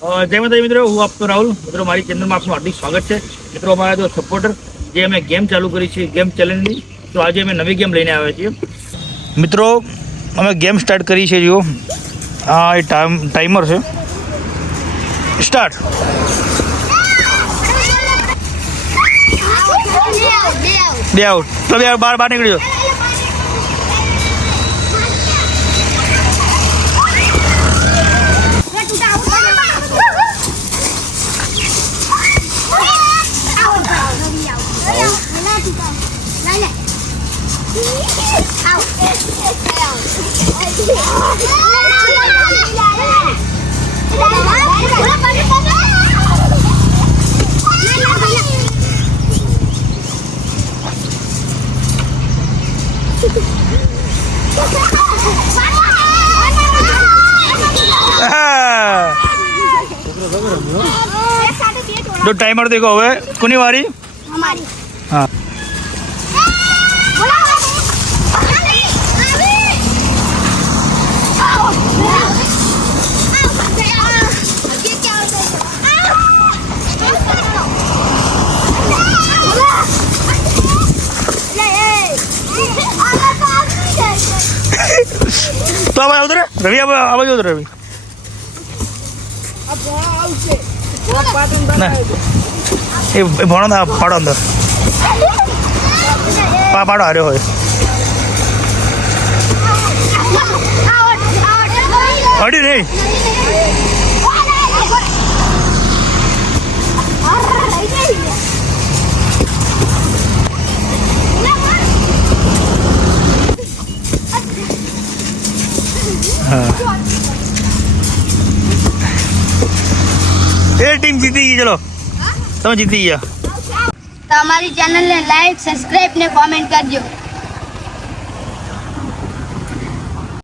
જય માતાજી મિત્રો, હું આપતો રાહુલ. મિત્રો મારી ચેનલમાં આપનું હાર્દિક સ્વાગત છે. મિત્રો અમારા જો સપોર્ટર જે અમે ગેમ ચાલુ કરી છે ગેમ ચેલેન્જની, તો આજે અમે નવી ગેમ લઈને આવ્યા છીએ. મિત્રો અમે ગેમ સ્ટાર્ટ કરી છે. જુઓ આ એ ટાઈમર છે. સ્ટાર્ટ. બે આઉટ. તો બે બહાર નીકળી જાઓ. तो टाइमर देखो હવે કોની વારી? અમારી. હા તો હવે આવતો રવિ, આવાજ આવતો રવિ. એ ભણો ના પાડો અંદર પાડો હાર્યો હોય. અડી નહીં. હા એ ટીમ જીતી ગઈ. ચલો તમે જીતી ગયા. તો અમારી ચેનલને લાઈક, સબસ્ક્રાઇબ ને કોમેન્ટ કરજો.